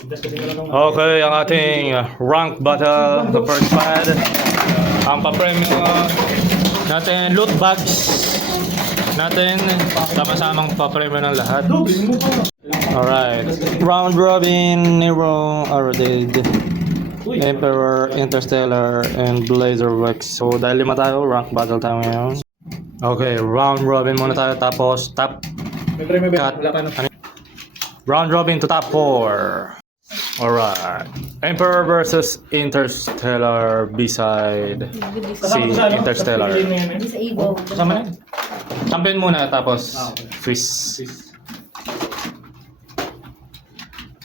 Okay, ang ating rank battle, the first pad. Ang papremyo natin, loot bags natin, sama-samang papremyo ng lahat. Alright, round robin, Nero, Aradade, Emperor, Interstellar, and Blazer Rex. So dahil 5 tayo, rank battle tayo ngayon. Okay, round robin muna tayo, tapos top cut. Round robin to top 4. Alright, Emperor versus Interstellar B-side. Si Interstellar. Kasama na. Champion muna, tapos Swiss.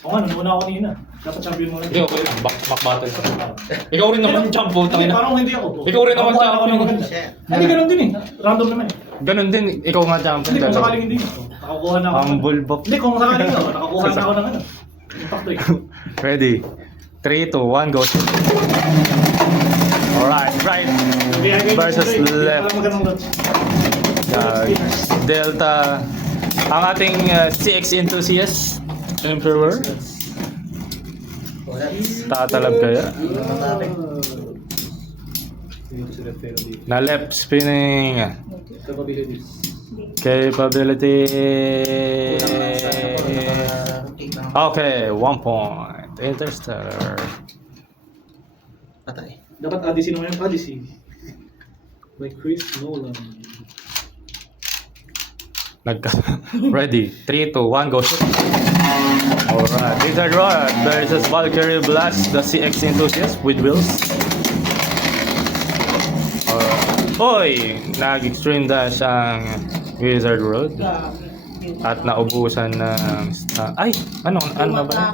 Oo nga, muna ako kanina. Dapat champion muna. Hindi, okay. Back battle. Ikaw rin naman champion. Parang hindi ako. Ikaw rin naman champion. Hindi, ganun din eh. Random naman eh. Ganun din, ikaw nga champion. Hindi, kung sakaling hindi. Nakakuha na ako. Humble bop. Hindi, kung sakaling ako. Nakakuha na ako ng ano. Impact trick. Ready? 3, 2, 1, go. Alright, right versus left. Delta. Ang ating CX enthusiast, Emperor. Tatalab kaya? Na left spinning. Capability. Okay, 1 point. Interstellar. Patay. Dapat ADC naman yung ADC. Like Chris Nolan. Ready? 3, 2, 1, go. Alright, Wizard Rod versus Valkyrie Blast, the CX enthusiast with wheels. Alright. Hoy! Nag-extreme dash ang Wizard Rod. At naubusan ng ay! Ano ba?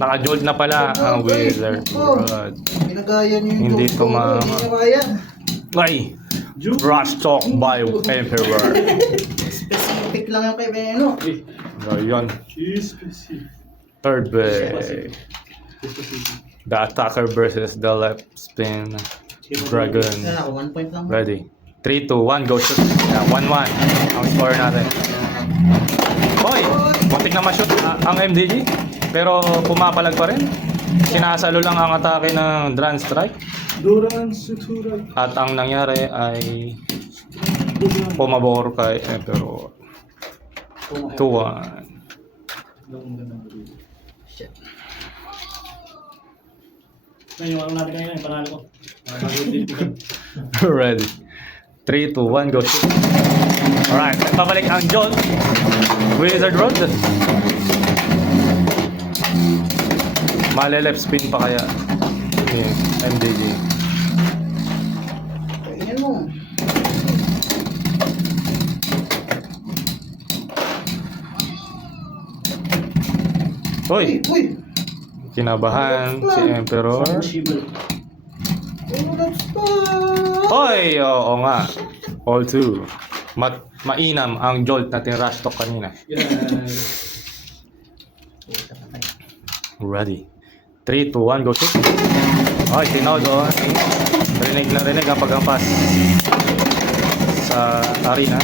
Naka-jolt na pala ang Wizard Rod. Pinagaya niyo yung Hindi joke ko, tumama. hindi niya kaya. Ay! Rush talk by Emperor. Specific lang yung kay Beno. Ayun. Third bay. The attacker versus the left spin dragon. Yan ako, 1 point lang. Ready? 3, 2, 1, go shoot. 1-1 ang score natin. Hoy! Muntik na ma-shoot ang MDG. Pero pumapalag pa rin. Sinasalo lang ang atake ng Dran Strike. At ang nangyari ay pumabor kay Emperor. 2-1. Ngayon, ano natin kanina, yung panalo ko. Ready? 3, 2, 1, go shoot. Alright, pabalik ang Jolt. Wizard Road. Male-left spin pa kaya ni MDG. Tingnan mo. Hoy! Uy! Kinabahan si Emperor. Hoy! Oo nga. All two. Mainam ang Jolt natin rush talk kanina. Ready. 3, 2, 1, go shoot. Ay, tinaw doon. Rinig na rinig ang pag-ampas sa arena.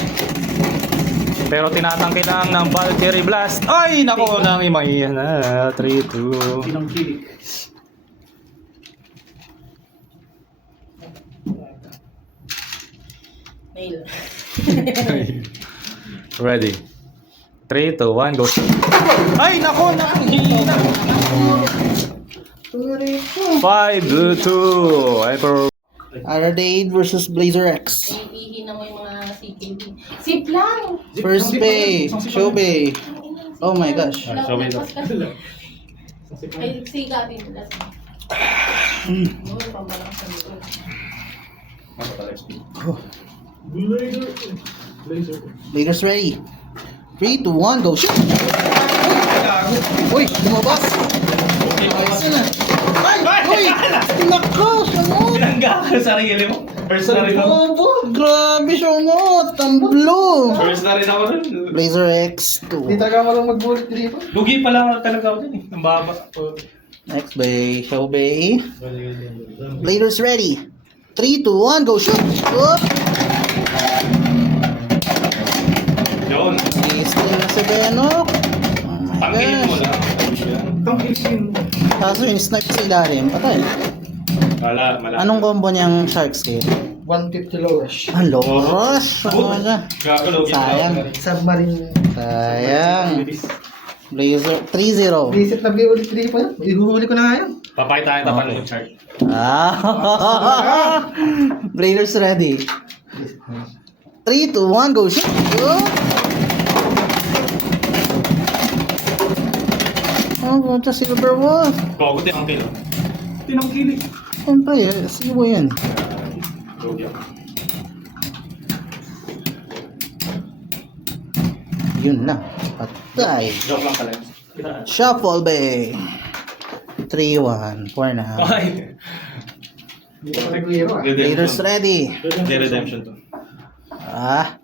Pero tinatangki lang ng Valkyrie Blast. Ay, naku, nang imahiyan na. 3, 2. Pinang kilik. Nail. Ready. 3, 2, 1, go shoot. Ay, naku, nakahina. 5, 2. Emperor. Aradade versus Blazer X. Ihihin na mo yung mga CKB. Sip lang! First bay, show bay. Oh my gosh. So wait. Ay, siga din. Noon, pambalang sa likod. Blazers ready. 3, 2, 1, go shoot! Uy, lumabas! Ayos na. Uy! Tinako! Sunod! Pinangga ka sa sarili mo. First na rin ako. Bobo! Grabe sunod! Tamblo! First na rin ako nun. Blazer X 2. Hindi talaga marunong mag-bullet dito. Lugi pa lang talaga ako dun eh. Ang baba. Next bay, show bay. Blazers ready. 3, 2, 1, go shoot! Whoop! Yun. Still na si Benok. Oh my Tangkihin mo gosh. na. Kaso yung snipe sa ilalim, patay. Wala, malaki. Anong combo niyang shark scale? 150 lowers. Ang loros! Gagalaw. Sayang. Submarine. Sayang. Blazer 3-0. Visit na bigay ulit 3 pa yan. Ihuhuli ko na nga yun. Papakita tayo tapan ng chart. Ah! Blazers ready. 3, 2, 1, go shoot! Go! Oh, punta silver wolf. Kogo din ang kilo. Tinangkili. Siyempre, sige mo yan. Yun na. Patay. Joke lang pala. Shuffle, bay. 3-1. 4 na. Okay. Hindi ko nag-hero ah. Raiders ready. Hindi redemption to. Ah.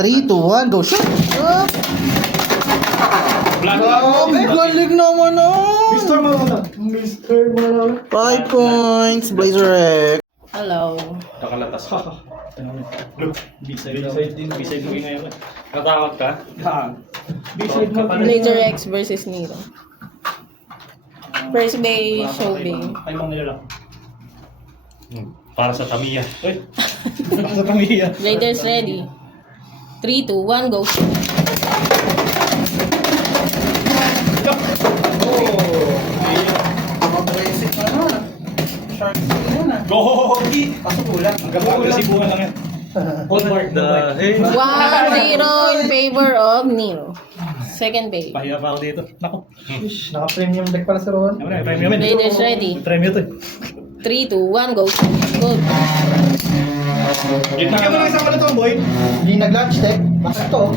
3, 2, 1, go shoot! Shoot! Black. Ang galing naman oh! Mr. Malala. Mr. Malala. 5 points, Blazer X. Hello. Kakalatas ka. B-side din. B-side mo ngayon. Natakot ka? B-side mo. Blazer X versus Nero. First bay, show bay. Ay, mga nilalak. Para sa Tamiya. Uy. Sa pamilya. Raiders ready. 3, 2, 1, go. Gogi! Agresibuhan lang yan. Hold mark. The hey. 1-0 in favor of Nero. Second bay. Pahiya pa ako dito. Naku. Naka-premium deck pala si Rowan. Premium yun. Raiders ready. Premium to. 3, 2, 1, go. Good. Gitna Bigyan mo lang isang malito, boy. Hindi nag-lunch deck. Bakit to?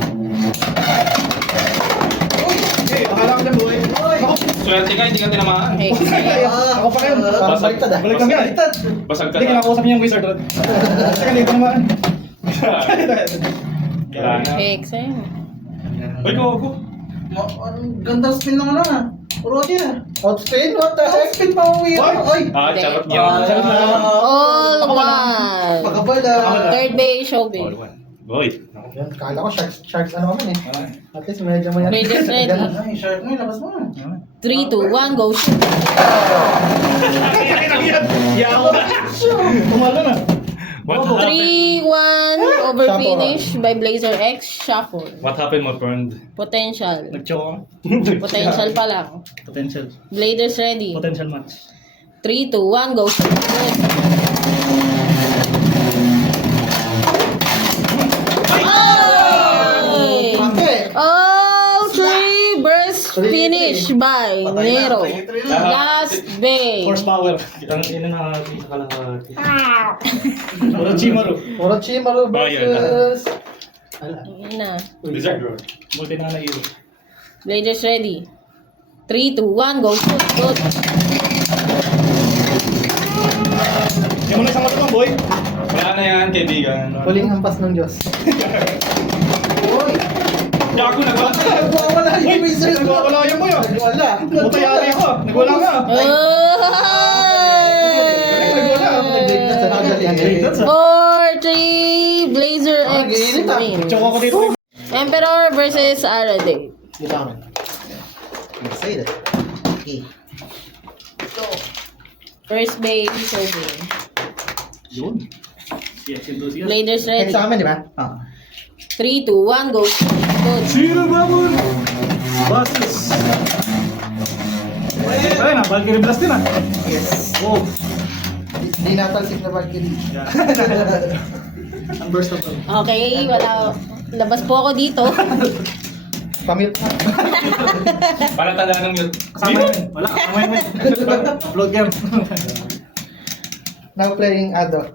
Uy! Hey, akala ko dyan, boy. Ako. Swerte ka, hindi ka tinamaan. Okay. Ako pa kayo. Parang baliktad ah. Balik kami. Baliktad. Basag ka Hindi, na. kinakausap niya yung wizard. Teka, dito naman. Wala na. Excel. Uy, gogo. Ganda spin naman ah. Roger. Outspin? What the heck? Outspin pa uwi. Oy! Ah, charot yan. All one. Pagkabal ah. Third bay, show bay. All one. Boy. Yan, kala ko sharks ano kami eh. At least medyo mo yan. Raiders ready. Ay, shark mo, labas mo. 3, 2, 1, go. Shoot. Yaw na. Tumalo na. What happened? 3-1 over finish by Blazer X. Shuffle. What happened, my friend? Potential. Nag-choke Potential pa lang. Potential. Blazers ready. Potential match. 3, 2, 1, go. Shoot. Good. Ay! All three burst finish by Nero. Last bay. Horsepower. Ang ina na natin sa kalahati. Orochimaru. Orochimaru versus... Ayun na. Lizard Road. Multi na hero. Blazers ready. 3, 2, 1, go. Shoot. Good. Yan mo na isang matutong, boy. Wala na yan, kaibigan. Huling hampas ng Diyos. Gago na ba? Nagwawala yung wizard. Nagwawala yan, boy. Nagwala. Mutayari ako. Nagwala nga. Ay! 4-3 Blazer X win. Choke ako dito. Emperor versus Araday. Dito kami. Excited. Okay. First bay, show bay. Yun. Yes, enthusiast. Blazers ready. Sa amin, di ba? 3, 2, 1, go. Good. Zero babon! Buses! Ay na, Valkyrie Blast din ah. Yes. Wow. Di natalsik na Valkyrie. Ang burst of all. Okay, wala. Labas po ako dito. Pamit. Para tanda ng mute. Kasama yun. Wala, kasama yun. Upload game. Now playing Ado.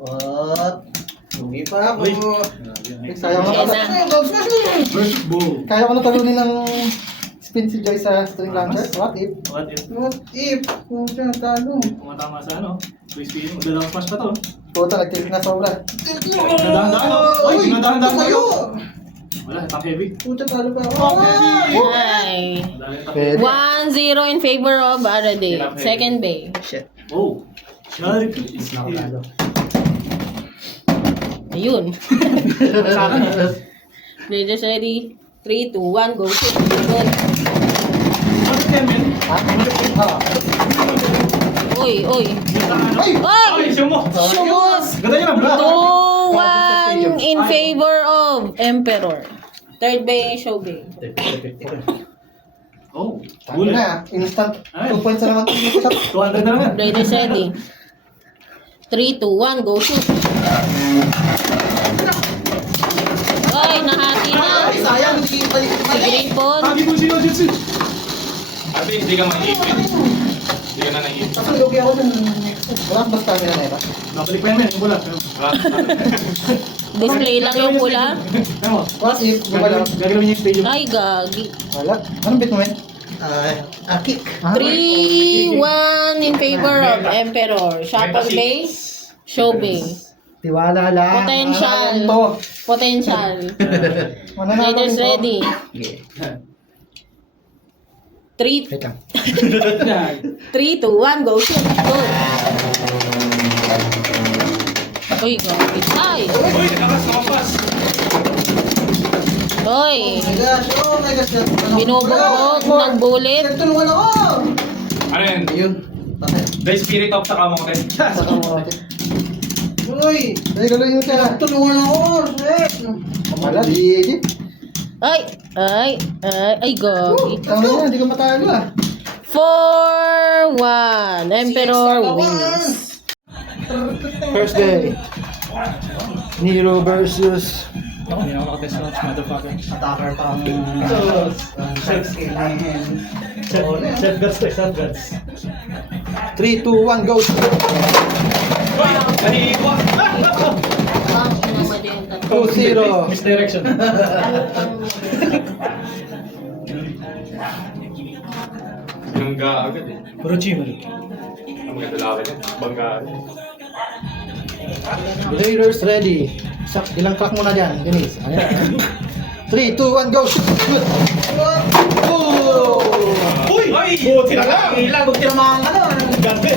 What? Lugi pa ako. Kaya ko Ayan na. na. First bull. Kaya ko na talunin ng spin si Joy sa string launcher. What if? What if? What if? Kung siya talo. Pumatama sa ano? Crispy, magdadang smash pa to. Puta, nag-tilt na sobra. Dinadahan-dahan ako. Ay, dinadahan-dahan ko yun. Wala, top heavy. Puta, talo pa ako. Ay. Dahil top Pwede. 1-0 in favor of Araday. Second bay. Shit. Oh. Shark. Nakatalo. Ayun. Sa akin. Blazers ready. 3, 2, 1, go. Shoot. Good. Uy, uy. Ay! Ay! Shumos! Ganda niya, bro. 2-1 in favor of Emperor. Third bay, show bay. Oh, Tama na. Instant 2 points na naman. 200 na lang yan. Raiders ready. 3, 2, 1, go shoot. Ay, nahati na. Ay, sayang. Hindi balik Si Green Pond. Sabi ko sino, Jutsu. Ate, hindi ka mag-ipin. Hindi ka na nag-ipin. Kasi lugi ako dun. Wala ba stamina na ito? Nabalik pa yan, yung pula. Display lang yung pula. Ano mo? What if gumalaw? Gagalawin niya yung stadium. Ay, gagi. Wala. Anong bit mo, men? Kick. 3-1 in favor of Emperor. Shuffle bay, show bay. Tiwala lang. Potential. Ano to? Potential. Mananalo Raiders din to. ready. 3, Wait lang. 3, 2, 1, go shoot. Go. Uy, gagi. Ay! Uy, nakapas. Uy! Oh my gosh. Binubugbog ng bullet. Tulungan ako. Ano yun? Ayun. The spirit of Sakamote. Saka mo. Uy. Ay, galoy mo siya. Tulungan ako. Shit. Wala, di. Ay! Ay! Ay, gagi. Tama na, hindi ko matalo ah. 4-1. Emperor wins. First day. Nero versus Hindi ako nakatest launch, motherfucker. Attacker pa ang... Chef guts to, chef guts. 3, 2, 1, go! Uy, naniwa. 2-0. Misdirection. Bangga agad eh. Puro chimo. Ang ganda laki din. Bangga agad. Raiders ready. Ilang crack muna dyan, Denise. Ayan. 3, 2, 1, go! Shoot! Oh! Uy! Ay! Buti na lang! Ilang kung tinamaan ka na. God bless!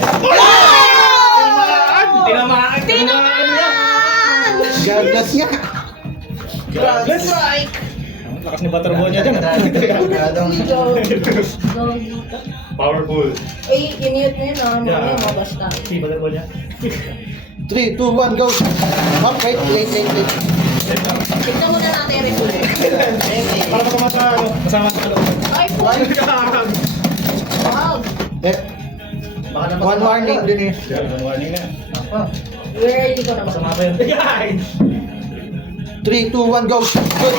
Tinamaan! Tinamaan! Gagas niya. Bless! Lakas ni Butterball niya dyan. Powerful. Eh, in-mute na yun, ah. Mamaya mabas ka. Si Butterball niya. 3, 2, 1, go! Up, wait. Tignan muna natin yung replay. Para masama sa ano, masama sa ano. Ay, po! Wow! Eh, one warning, Denise. Warning na. Where are you gonna Masama pa yun. Guys! 3, 2, 1, go! Good!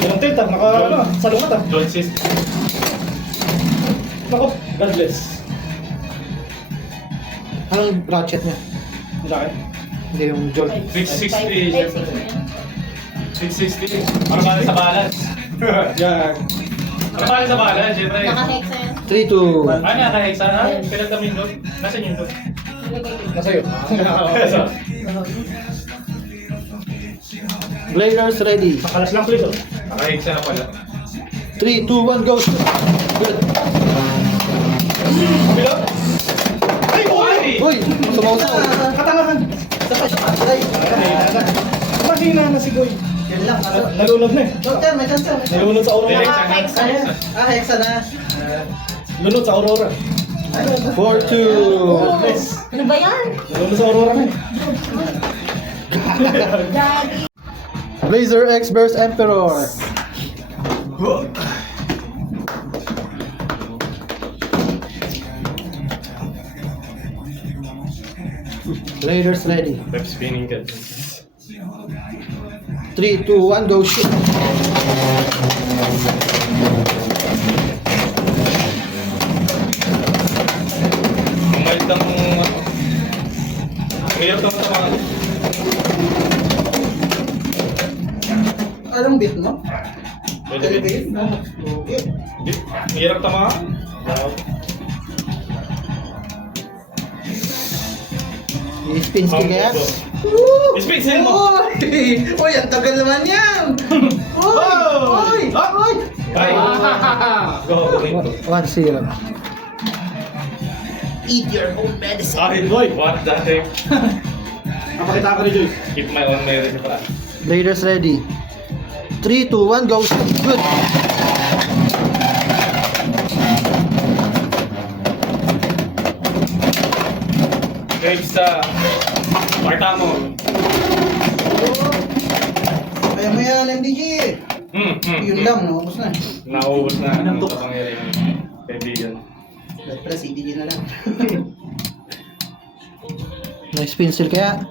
Ganun tilt ah, naka ano, salungat ah. Don't assist. Nako, God bless. Anong ratchet niya? Ang laki. Hindi yung jolt. 660. 660. Para pala sa balance. Yan. Para pala sa balance, syempre. Naka-hexa yan. 3, 2, Ano, naka-hexa na? Pinagdamin doon. Nasaan yun doon? Nasa'yo. Raiders ready. Makalas lang please oh. Naka-hexa na pala. 3, 2, 1, go! Good! Kabila. Ay! Uy! Uy! Sumaw-saw. Katangahan. Mahina na si Goy. Yan lang. Nalunod na eh. Doctor, may chance. Nalunod sa Aurora. Hexa na. Hexa na. Lunod sa Aurora. 4, 2. Yes. Ano ba yan? Nalunod sa Aurora na eh. Blazer X vs Emperor. Raiders ready. Pep spinning ka. 3, 2, 1, go shoot. Umayot lang kung ano. Umayot lang sa mga. Anong beat mo? Pwede bit. Mahirap tama. I-spin skill kaya? Spin send mo. Uy, ang tagal naman yan! Uy! Ay! Go, go. 1-0. Eat your own medicine. Ay, boy! What the heck? Kapakita ka ni Joy. Keep my own marriage pa. Raiders ready. 3, 2, 1, go shoot. Good. Grapes sa parta mo. Kaya mo yan, MDG. Yun lang, naubos na. Nauubos na ang kapangyarihan ng kaibigan. Dapat pala CDG na lang. Nice pencil kaya.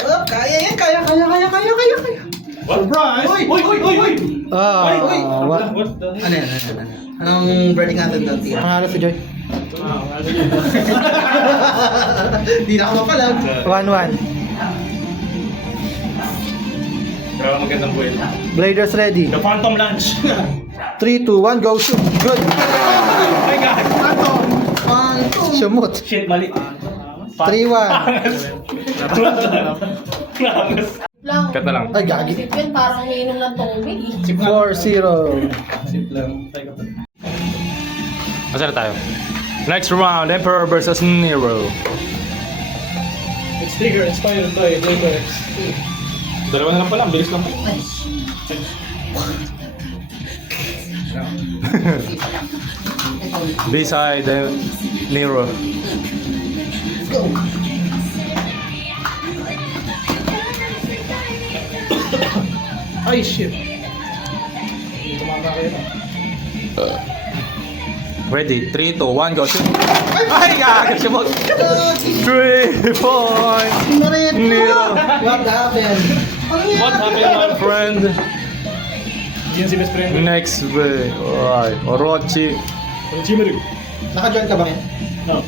Oh, kaya yan, kaya. Surprise! Uy! What? What the heck? Ano yan? Anong verdict natin doon, Tira? Pangalan si Joy. Hindi na ako mapalag. 1-1. Pero magandang buhay. Bladers ready. The Phantom Lunch! 3, 2, 1, go shoot. Good. Oh my God! Phantom. Sumot. Shit, mali. 3-1. Lang. Kata lang. Ay, gagi. Isip yun, parang umiinom ng tubig. 4-0. Sip lang. Masa na tayo? Next round, Emperor versus Nero. It's trigger inspired by Flavor X. Dalawa na lang pala, ang bilis lang. B-side, Nero. Go. Ay, shit. Hindi tumama kayo na. Ready, 3, 2, 1, go shoot! Ay, gagawin siya mo! 3 points! Nero! What happened? What happened, my friend? Hindi yan si best friend. Next way. Alright, Orochi. Chimaru. Naka-join ka ba ngayon? No.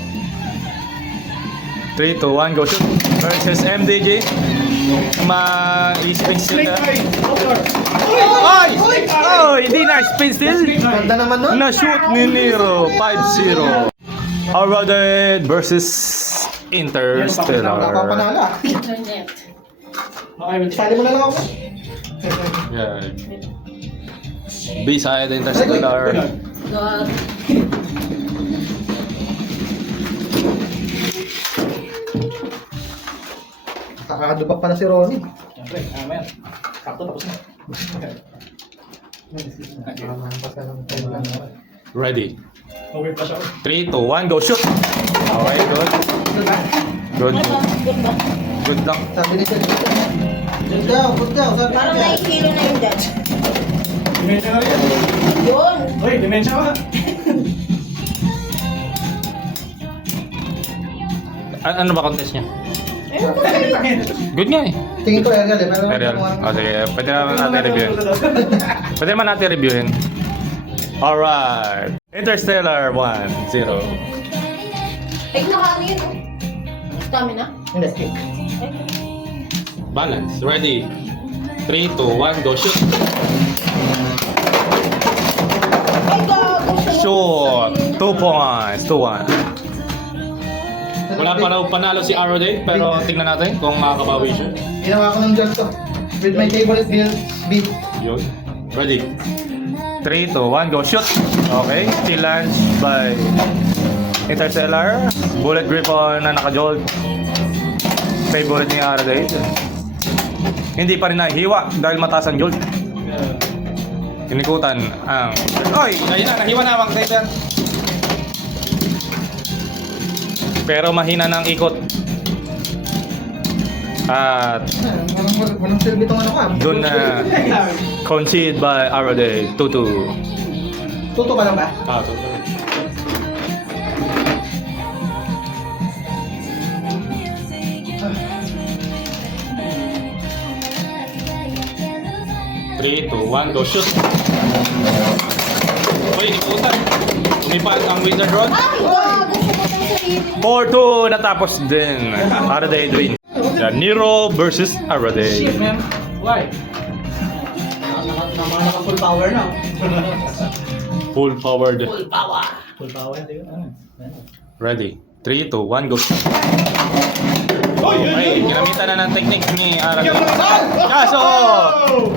3, 2, 1, go shoot! Versus MDG. Ma-spin Snake sila. Eye. Doctor. Ay! Oh, hindi na spin still. Ganda naman nun. Na-shoot ni Nero. 5-0. Already versus Interstellar. Nakapanala. Internet. Okay, wait. Sali mo na lang ako. Yeah. B-side Interstellar. God. Kakadubak pa na si Ronnie. Siyempre, yan. Sakto, tapos na. Ready. Okay pa siya. 3, 2, 1, go shoot! Okay, good. Good. Good ba? Good lang. Sabi ni Sir. Good daw. Sabi Parang niya. nahihilo na yung dad. Dimensya na rin. Yun. Uy, dimensya ka. Ano ba contest niya? Ayun ko sa'yo. Good nga eh. Tingin ko Ariel eh. Pero Ariel. O sige, pwede naman natin reviewin. Pwede naman natin reviewin. Alright. Interstellar 1-0. Ay, nakaano yun, oh. Stamina? Hindi. Ay, Balance. Ready. 3, 2, 1, go shoot! ay gago. Shoot! 2 points. 2-1. Wala pa raw panalo si Arroday, pero tingnan natin kung makakabawi siya. Ginawa ko ng Diyos to. With my favorite beat. Yun. Ready. 3, 2, 1, go shoot! Okay. Still launch by Interstellar. Bullet grip on na naka-jolt. Favorite ni Arroday. Hindi pa rin nahihiwa dahil mataas ang jolt. Inikutan ang... Oy! Ayun na, nahiwa na ang Titan. Pero mahina ng ikot. At Walang silbi itong ano ko ah. doon na concede by Arroday 2-2. Tuto ka lang ba? Ah, 2-2. Three, 2, 1, go shoot! Uy, ikutan! Umipan ang Wizard Rod. Ay, gago. Sumunod ang sarili. 4-2 natapos din. Arroday win. Yeah, Nero versus Arroday. Shit, man. Why? Naka-full power na. Full forward. Full power. Full power. Ready. 3, 2, 1, go. Okay, ginamitan na ng technique ni Arroday. Kaso,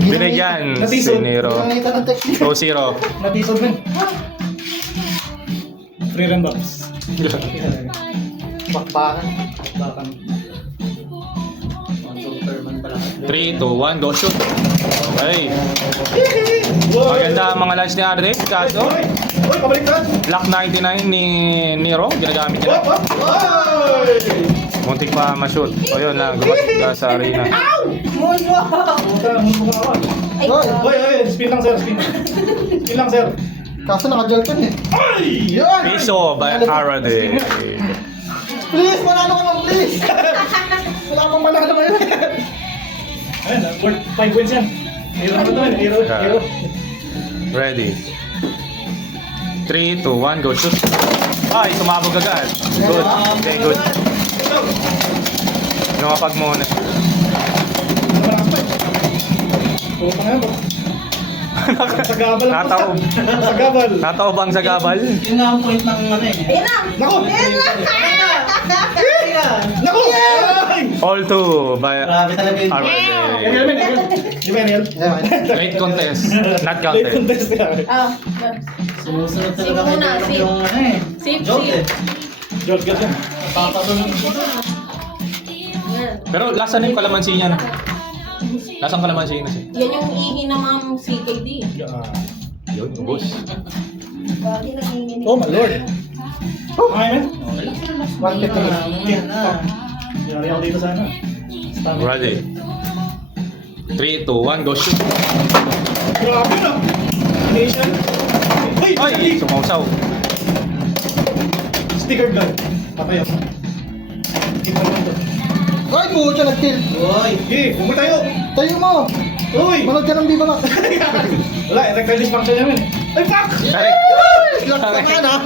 binigyan si Nero. Nakita ng technique. 2-0. Natisod man. 3 randoms. Bakbakan. Bakang. Superman pala. 3, 2, 1, go shoot. Okay. Maganda ang mga lines ni Arde. Kaso, Uy, pabaliktad. Block 99 ni Nero. Ginagamit niya. Uy! Muntik pa ma-shoot. O yun na, gumastos sa arena. Uy, spin lang sir, spin. Spin lang sir. Kaso naka-gel ka eh. Ay! Yun! Piso by Arade. Please, manalo ka man, please! Wala pang manalo ngayon. Ayun, worth 5 points yan. Hero na to, hero. Ready. 3, 2, 1, go shoot. Ay, sumabog agad. Good. Okay, good. Lumapag muna. Puta nga ba? Sa gabal lang. Nataob. Sa gabal. Nataob ang sa gabal. Yun nga ang point ng ano eh. Ayan na! Naku! Naku! Ay! All 2 by Grabe talaga yun. Arade. Di ba yan? Late contest. Not Late counted. contest yan. Ah, Sumusunod Sip talaga muna, kay Derek sip. yung ano eh. Sip, Joke sip. eh. George Gat yan. Papasunod. yan. Pero lasa na yung kalamansi niya na. Lasang kalamansi na siya. Yan yung ihi na ma'am CKD. Yun, ubos. Bakit nanginginig? Oh my lord. Okay man? One click na lang. Okay. Na. Yari ako dito sana. Ready. 3, 2, 1, go shoot. Grabe na! Nation. Hey! Ay! Sumausaw. Sticker gun. Patay ako. Kita mo ito. Ay, pucha, nag-kill. Uy. Okay, bumuli tayo. Tayo mo. Uy! Manood ka ng Viva Max. Wala, erectile dysfunction namin. Ay, fuck!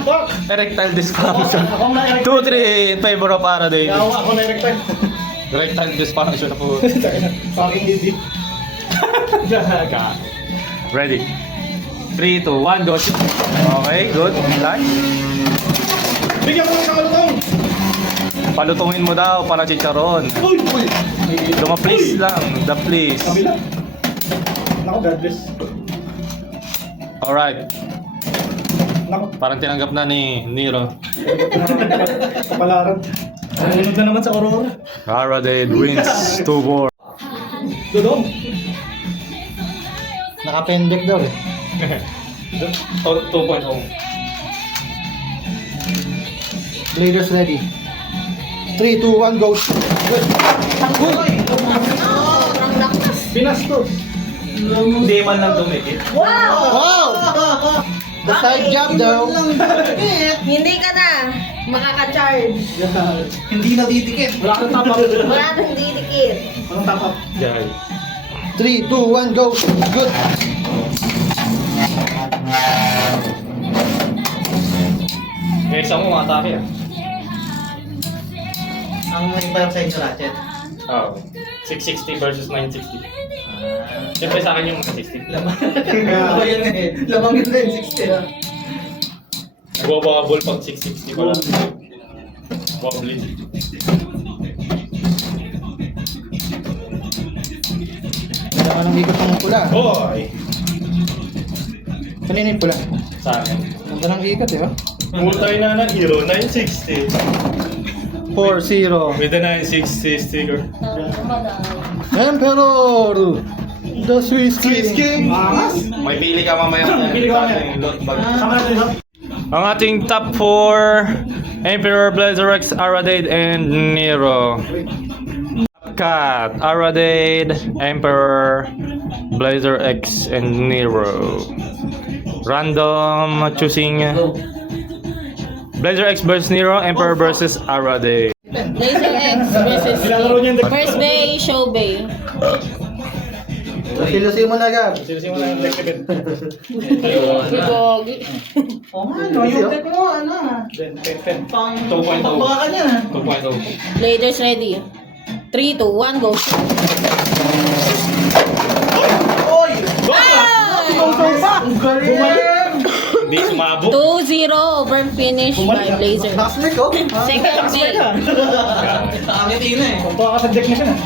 Fuck! Erectile dysfunction. Ako na erectile. 2-3 in favor of Arade. Yawa ako na erectile. Erectile dysfunction na po. Fucking idiot. Ready. 3, 2, 1, go shoot. Okay, good. Line. Bigyan mo ng malutong. Palutungin mo daw para chicharon. Uy! Uy! Luma please lang. The please. Kabila. Naku, God bless. Alright. Naku, Parang tinanggap na ni Nero. kapalaran. Nalunod na naman sa Aurora. Arade wins 2-4. Dudong. Nakapendek daw eh. 2.0. Bladers ready. 3, 2, 1, go. Good. Sobrang lakas. Binastos. Hindi man lang dumikit. Wow! The side jab daw. Hindi ka na makaka-charge. Hindi na didikit. Wala kang tapak. Wala nang didikit. Walang tapak. Jai. 3, 2, 1, go. Good. May isang mo atake ah. Ang iba sa inyo, Ratchet. Oh. 660 versus 960. Siyempre sa akin yung 960. Lamang yun eh. Lamang yun din, 60 ah. Nagwababol pag 660 pala. Wobbly. Wala ka ng ikot ng pula. Boy! Kanina yung pula. Sa akin. Ganda ng ikot eh, oh. Multay na ng Hero 960. 4-0. With the 960 sticker. Emperor! The Swiss King. Angas. May pili ka mamaya. Pili ka mamaya. Loot bag. Sama natin ha. Ang ating top 4, Emperor, Blazer X, Aradade, and Nero. Cat, Aradade, Emperor, Blazer X, and Nero. Random choosing Blazer X versus Nero, Emperor versus Aradade. Laser X versus Nilalaro niya yung deck. First Bay, Show Bay. Silusin mo na agad. Silisin mo na yung deck event. Gogi. Oo nga, no. Yung deck mo, ano. 10. Pang 2.0. pagbawa ka niya. 2.0. Bladers ready. 3, 2, 1, go. Oy! Ah! Ang galing! Hindi sumabog. 2-0 over finish by Blazer. Last week, oh. Second Bay. Nakangiti na eh. Punto ka sa deck na siya na.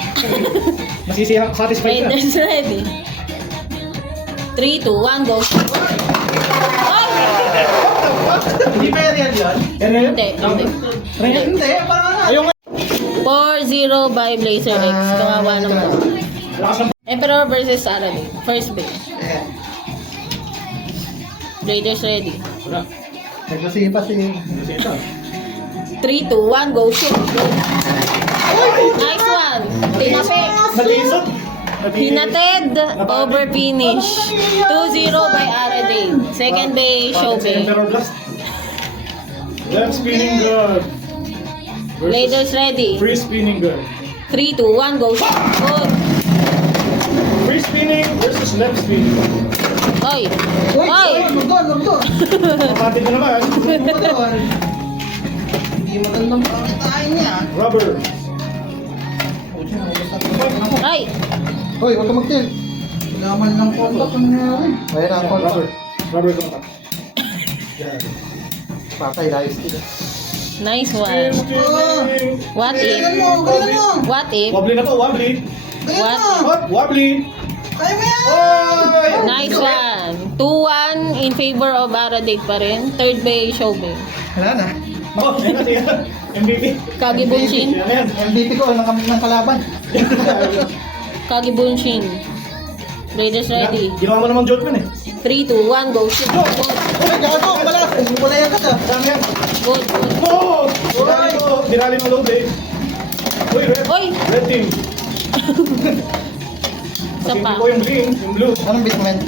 Masisiya, satisfied ka. Bladers ready. 3, 2, 1, go. Oh! Hindi ba yan yun? Yan na yun. Hindi, hindi. Hindi, parang ano. Ayun nga. 4-0 by Blazer X. Kawawa naman. Lakas ng... Emperor versus Saturday. First base. Yeah. Raiders ready. Wala. Nagpasipas eh. Kasi ito. 3, 2, 1, go shoot. Go. Nice one. Tinapik. Nalisot. Hinatid. Over finish. 2-0 by Araday. Second base, Showbay. Emperor Blast. Left spinning guard. Versus Raiders ready. Free spinning guard. 3, 2, 1, go shoot. Good. Free spinning versus left spinning. Oy. Uy! Oy. Wag doon! Kapatid ko naman. Hindi magandang pakitain niya. Rubber. Ay. Hoy, huwag ka mag-tilt. Laman ng kontak ang nangyari. Ayan ang kontak. Rubber. Rubber contact. Yan. Patay, layos sila. Nice one. Spinning. What if? Galingan mo! Galingan mo! What if? Wobbly na to, wobbly. Galingan What? mo! What? Wobbly. Kaya mo yan! Oy! Nice one. 2-1 in favor of Araday pa rin. Third base, Showbay. Wala na. Oh, yan na, yan. MVP. Kagi Bunshin. Yan, yan. MVP ko ng kalaban. Kagi Bunshin. Raiders ready. Ginawa mo naman joke man eh. 3, 2, 1, go shoot. Good. Uy, gato! Malas! Wala yan ka. Dami yan. Good, good. Oh! Dinali mo load eh. Uy, red. Oy! Red team. Isa Kasi pa. hindi ko yung green, yung blue. Anong basement?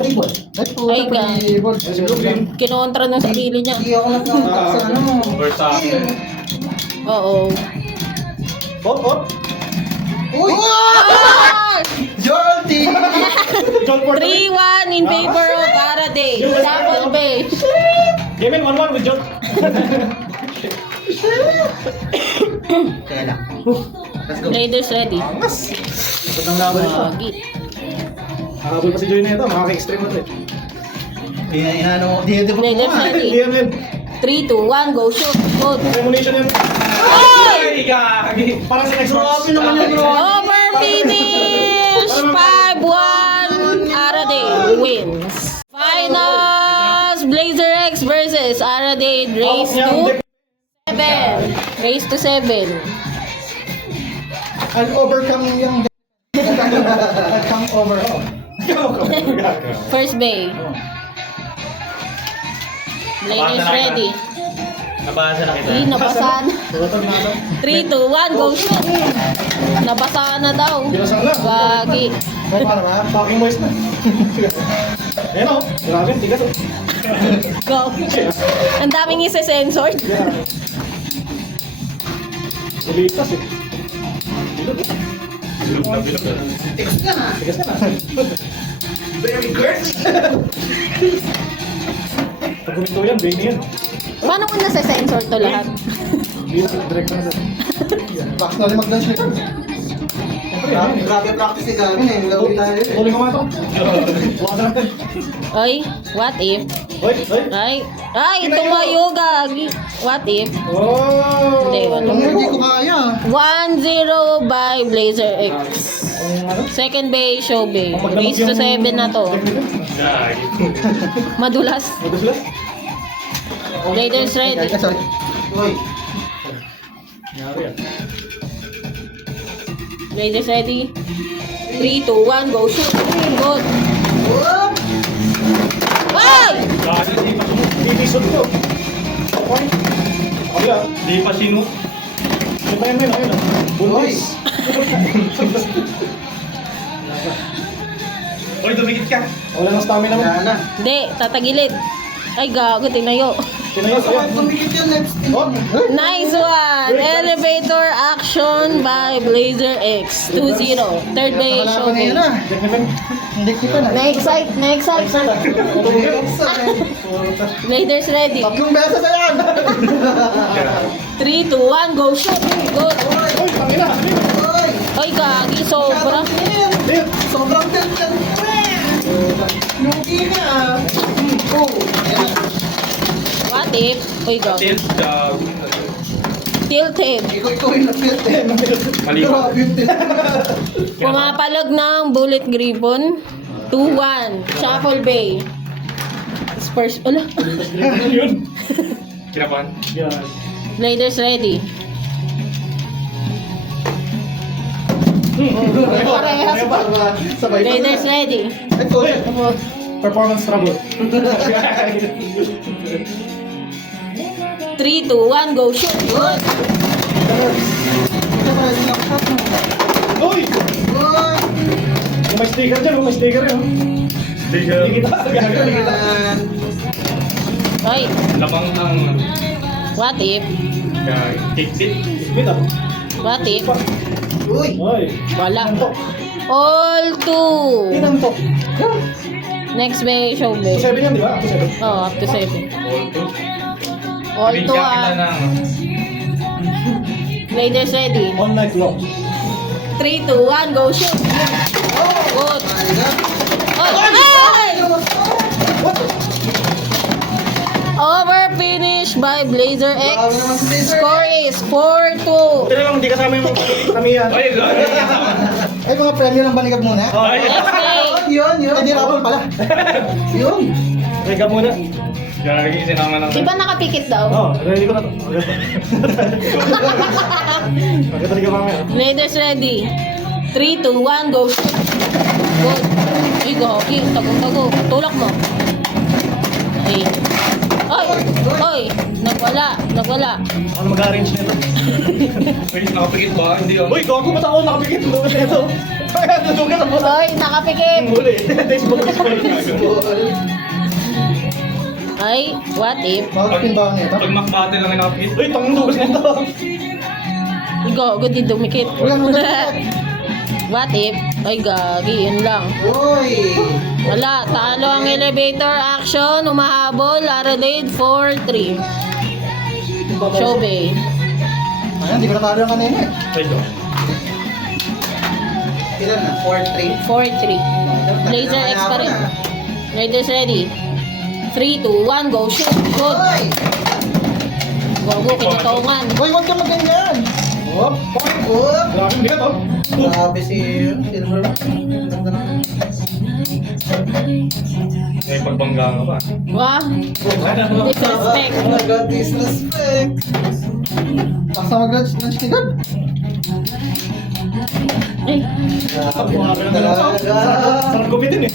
Triple. Left to Ay, ka. triple. Kasi blue green. Kinontra ng sarili niya. Hindi ako nagkakas sa ano. Over sa akin. Oo. Hop, hop. Uy! Ah! Jolty! John Porter. 3-1 in favor of Araday. Double base. Game in 1-1 with John. Kaya lang. Let's go. Raiders ready. Angas. Ba't ang laban ito? Wagi. Nakabul pa si Joy na ito. Makaka-extreme na ito eh. Inaano mo. Di ba Raiders mo? ready. Hindi yan yan. 3, 2, 1, go shoot. Good. Premonition yan. Ay! Parang sa Xbox. Grabe naman yung bro. Over finish! 5-1 Araday wins. Finals! Blazer X versus Araday race to 7. Race to 7. I'll overcome yung... I'll come over. First bay. Blazers ready. Nabasa na kita. Nabasahan. Tumatag na ito. 3, 2, 1, go shoot! Nabasahan na daw. Binasan lang. Wagi. May para ba? Fucking moist na. Ayan o. Grabe. Tigas o. Go. Ang daming isa-sensor. Ulitas eh. Bilog eh. Bilog na bilog na. Tigas ka na. Very girthy. Pag gusto yan, baby yan. Paano kung nasa-sensor to lahat? Hindi na direct na natin. Bakit na rin mag-dance nito? Siyempre yan eh. Grabe practice ni Gavin eh. Laro tayo eh. Tuloy ko nga ito. Bukas na natin. Oy, what if? Hoy, hoy. Ay, tumayo gagi. What if? Oh! Hindi, wala. Hindi ko kaya. 1-0 by Blazer X. Second bay, show bay. Race to 7 na to. Madulas. Madulas? Raiders ready. Sorry. Uy. Nangyari yan. Raiders ready. 3, 2, 1, go shoot. Good. Ay! Titisod ko. Okay. Okay ah. Di pa sino. Ito yan men, ayun ah. Buntis. Oy, dumikit ka. Wala nang stamina mo. Wala na. Hindi, tatagilid. Ay, gago, tinayo. Tinayo, ayan. Tumikit yan next. Oh. Nice one! Elevator action by Blazer X. 2-0. Third bay, show Nakalaban na bay. yun ah. Check na men. Hindi kita na. Na-excite, na-excite. Blazers ready. Tatlong beses na yan. 3, 2, 1, go shoot. Good. Uy, pangina. Uy. Ay, gagi, sobra. Dito. Sobrang tilt yan. Lugi na. Oh. Ayan. What if? Uy, gagi. Tilt the... Tilted. Ikaw yung na-tilt eh. Mali. Grabe yung tilt. Pumapalag ng bullet griffon. 2-1. Shuffle bay. Spurs. Ala. Yun. Kinapan. Yan. Blazers ready. Parehas pa ba? Sabay. Raiders ready. Ay, coach. Performance trouble. 3, 2, 1, go shoot. Good. Uy! May sticker dyan, may sticker yun. Sticker. Hindi kita. Hindi kita. Ay, Lamang ng what if? kick-sit. Wait ah. What if? Uy. Uy. Wala. Tinantok. All 2. Tinantok. Next bay, show bay. 7 yan, di ba? 7. Oh, up to 7. All All 2 two. Bigyan kita ah. ng Raiders ready. All night long. 3, 2, 1, go shoot. Good. Ay! Ay! Over finish by Blazer X. Grabe naman si Blazer Score is 4-2. Tira lang, hindi kasama yung kami yan. Ay, Ay, mga premyo ng baligag muna. Ay, Next bay. Yun. Ay, di rapol pala. Yun. Rega muna. Gagi, sinama ng... Di ba nakapikit daw? Oo, ready ko na to. Magkatali ka mamaya. Raiders ready. 3, 2, 1, go shoot. Good. Ay, gagi. Tago-tago. Tulak mo. Ay. Ay! Ay! Nagwala. Nagwala. Ano mag-arrange nito? Wait, nakapikit ba? Hindi oh. Uy, gago ba't ako nakapikit? Ano nito? Kaya nadugan ang bola. Ay, nakapikit. Huli. Baseball. Ay, what if? Bakit pinbahan nito? Pag makbate lang yung nakapikit. Uy, tangang dugas nito. Gago, di dumikit. What if? Ay, gagi. Yun lang. Uy. Wala. Talo ang elevator action. Umahabol. Adelaide 4-3. Showbay. Ayun, hindi ko natalo yung kanina eh. Ay, go. Ilan na? 4-3. 4-3. Blazer X pa rin. Raiders ready. 3, 2, 1, go shoot. Good. Uy. Gago, kinutungan. Uy, huwag ka magganyan. Hop. Uy. Grabe, hindi ka to. Grabe si Silver. Ganda na. May pagbangga ka pa. Wah. Disrespect. Oh my God, disrespect. Paksa mag-lunch ni God. Ay, Sarap gupitin eh.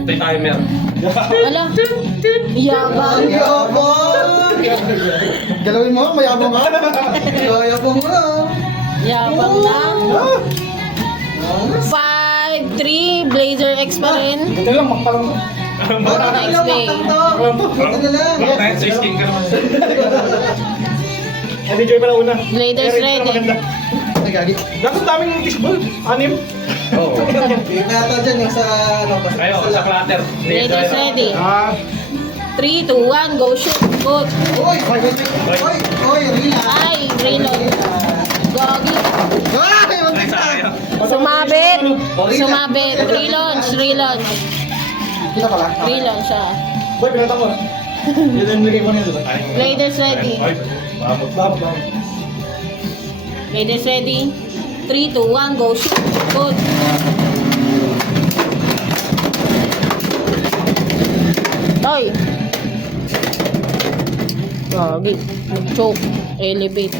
Ito yung timer. wala. Yabang. Yabang! Galawin mo, mayabang ka. Yabang mo na. Yabang na. 5-3. Blazer X pa rin. Buti lang, makpalang to. Next day. Makpalang to. Ano lang? Wala tayo, 16 ka naman. Enjoy pala una. Blader's Kaya rin ready. maganda. Ay, gagi. Dapat daming fishball. 6. Oo. Yung nata dyan yung sa, ano, Ayo, sa platter. Blader's ready. 3, 2, 1, go shoot. Good. Uy! Uy, relax. Ay, reload. Gogi. Ay, Ay, sayang. Sumabit. Sumabit. Relaunch. Relaunch. Kita pala. Relaunch siya. Boy, pinatang mo. Yun yung nilagay mo nito. Blader's ready. Ay, bamot. Bamot. Blader's ready. 3, 2, 1, go shoot. Good. Ay. Gogi. Nag-choke. Elevate.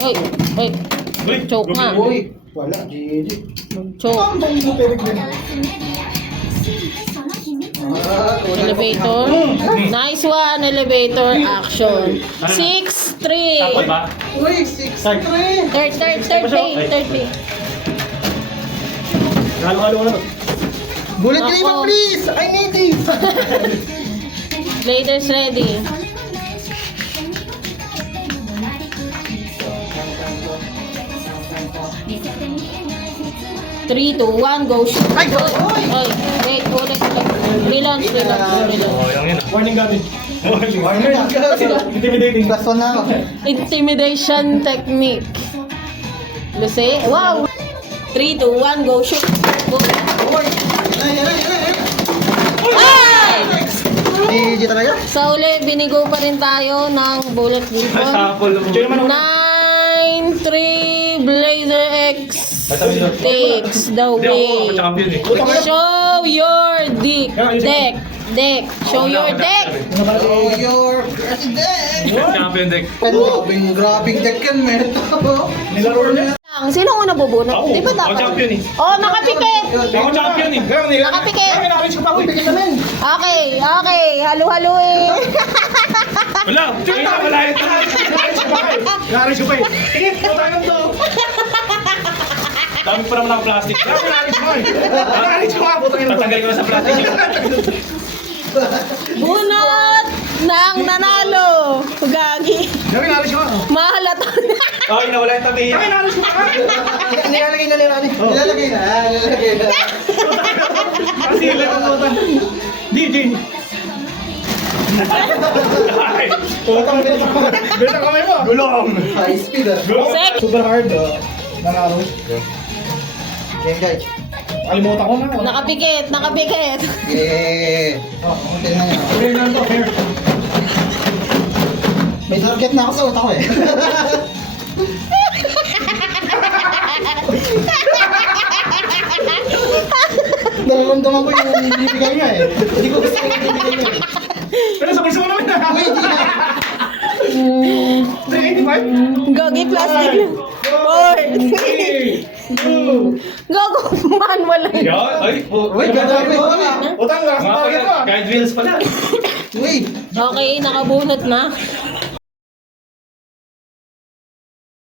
Ay. Ay. Choke nga. Uy! Wala, GG. Nag-choke. Ang bang bupirik din. Elevator. Nice one, elevator action. 6-3. Tapos ba? Uy, 6-3! Third pay. Halo-halo ko na to. Bullet Nako. Raymond, please! I need this! Blader's ready. Three, two, one, go shoot. Ay, go! Ay, wait, ulit. Relaunch. Oh, yung yun. Warning gabi. Warning ka. Intimidating. Last one na ako. Intimidation technique. Lucy, wow! 3, 2, 1, go shoot. Go. Uy! Yan. Ay! GG talaga. Sa uli, binigo pa rin tayo ng bullet Ay, dito. sample. 9-3 Blazer X takes the Hindi ako way. champion eh. Show your deck. Show your deck. Show your president! Champion deck. Grabing deck yan, men. Nilaro niya. Sino ang una bubunot? Ako. Di ba Ako dapat? champion eh. Oh, nakapikit! Ako champion eh. Nakapikit! Nakareach ko pa ako. Bigyan namin. Okay, okay. Halo-haloin. Wala! Wala! Wala! Nakareach ko pa eh. Sige, putagan to. Dami pa naman ng plastic. Nakareach ko eh. Nakareach ko pa. Putagan to. Tatanggal ko na sa plastic. Bunot ng nanalo. Gagi. Gabi, nakareach ko pa. Mahalata. Okay, nawala yung tabi. Gabi, nakareach ko pa. Nilalagay na. Nilalagay na. Kasi ilan ang puta. Di. Putang bilis ang kamay mo. Gulong. High speed ah. Sek. Super hard. Nanalo. Game guys. Kalimutan ko na. Nakapikit. Nakapikit. Yeah. Tingnan nyo. Okay na to. Fair. May target na ako sa utak ko eh. Nararamdaman ko yung bibigay niya eh. Hindi ko gusto yung bibigay niya eh. Pero sa gusto mo naman na. 385? Gagi plastic lang. 4. Gago. Manual lang. Yan! Ay! Wait, gagawin ko na. Utang lakas ng target mo. Guide wheels pala. Wait. Okay, nakabunot na.